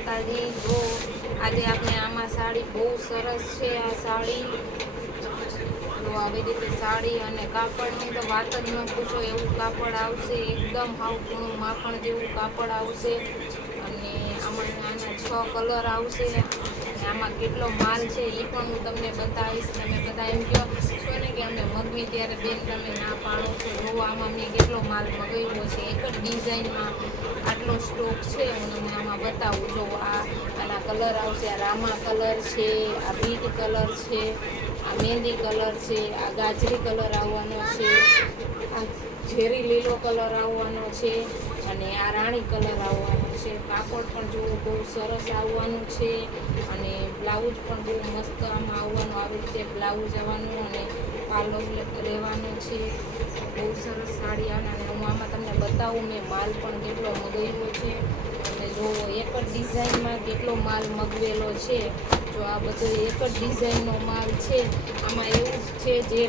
માતાજી। જો આજે આપણે આમાં સાડી બહુ સરસ છે। આ સાડી તો આવી રીતે સાડી અને કાપડની તો વાત જ ન પૂછો, એવું કાપડ આવશે, એકદમ હાવ ઘણું માખણ જેવું કાપડ આવશે। અને આમાં આના 6 કલર આવશે અને આમાં કેટલો માલ છે એ પણ હું તમને બતાવીશ। તમે બધા એમ કહો છો ને કે અમે મગવી ત્યારે બેન તમે ના પાડો છો। જોવો આમાં મેં કેટલો માલ મગાવ્યો છે, એક જ ડિઝાઇનમાં આટલો સ્ટોક છે। હું તમને આમાં બતાવું। જો આના કલર આવશે, આ રામા કલર છે, આ બીટ કલર છે, આ મહેંદી કલર છે, આ ગાજરી કલર આવવાનો છે, આ ઝેરી લીલો કલર આવવાનો છે અને આ રાણી કલર આવવાનો છે। કાપડ પણ જોવો બહુ સરસ આવવાનું છે અને બ્લાઉઝ પણ બહુ મસ્ત આમાં આવવાનું, આવી રીતે બ્લાઉઝ આવવાનું અને પાલો રહેવાનો છે। બહુ સરસ સાડી અને હું આમાં તમને બતાવું મેં માલ પણ કેટલો મગાવ્યો છે। તમે જોવો એક જ ડિઝાઇનમાં કેટલો માલ મગવેલો છે। જો આ બધો એક જ ડિઝાઇનનો માલ છે। આમાં એવું છે જે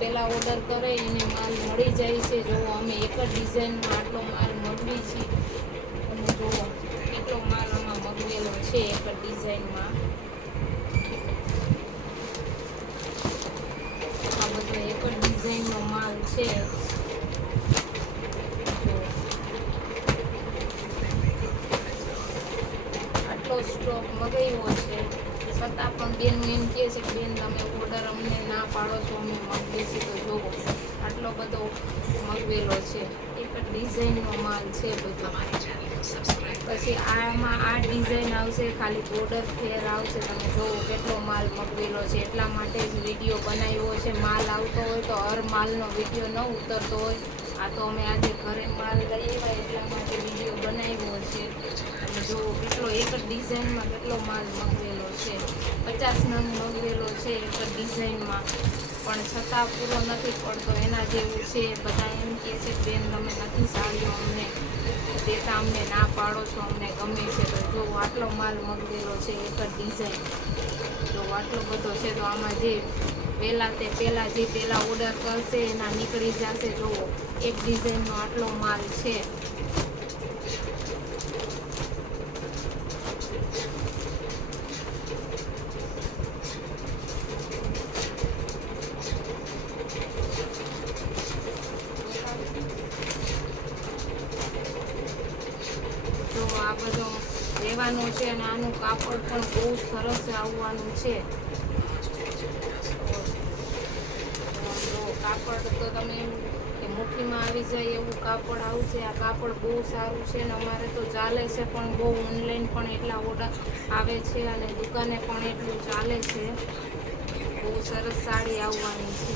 પહેલાં ઓર્ડર કરે એને માલ મળી જાય છે। જોવો અમે એક જ ડિઝાઇનમાં આટલો માલ મગવી છીએ। તમે જોવો કેટલો માલ આમાં મગવેલો છે એક જ ડિઝાઇનમાં। આ બધો એક જ ડિઝાઇનનો માલ છે। આટલો સ્ટોક મગાવ્યો છે છતાં પણ બેન એમ કહે છે કે બેન તમે ઓર્ડર અમને ના પાડો છો, અમે મગવીશું। તો જોવો આટલો બધો મગવેલો છે, એક જ ડિઝાઇનનો માલ છે બધો। પછી આમાં આ ડિઝાઇન આવશે, ખાલી બોર્ડર ફેર આવશે। તમે જોવો કેટલો માલ મગવેલો છે, એટલા માટે જ વિડીયો બનાવ્યો છે। માલ આવતો હોય તો હર માલનો વિડીયો ન ઉતરતો હોય। આ તો અમે આજે ઘરે માલ લઈ આવ્યા એટલા માટે વિડીયો બનાવ્યો છે। તમે જોવો કેટલો એક જ ડિઝાઇનમાં કેટલો માલ મગવેલો છે, 50 નંગ મગવેલો છે એક જ ડિઝાઇનમાં, પણ છતાં પૂરો નથી પડતો એના જેવું છે। બધા એમ કહે છે કે બેન તમે નથી સાડીઓ અમને દેતા, અમને ના પાડો છો, અમને ગમે છે। તો જો આટલો માલ મગવેલો છે એક જ ડિઝાઇન, જો આટલો બધો છે। તો આમાં જે પહેલાં ઓર્ડર કરશે એના નીકળી જશે। જોવો એક ડિઝાઇનનો આટલો માલ છે। તો આ બધો રહેવાનો છે અને આનું કાપડ પણ બહુ સરસ આવવાનું છે। તો કાપડ તો તમે કે મુઠ્ઠીમાં આવી જાય એવું કાપડ આવશે। આ કાપડ બહુ સારું છે ને અમારે તો ચાલે છે પણ બહુ, ઓનલાઈન પણ એટલા ઓર્ડર આવે છે અને દુકાને પણ એટલું ચાલે છે। બહુ સરસ સાડી આવવાની છે।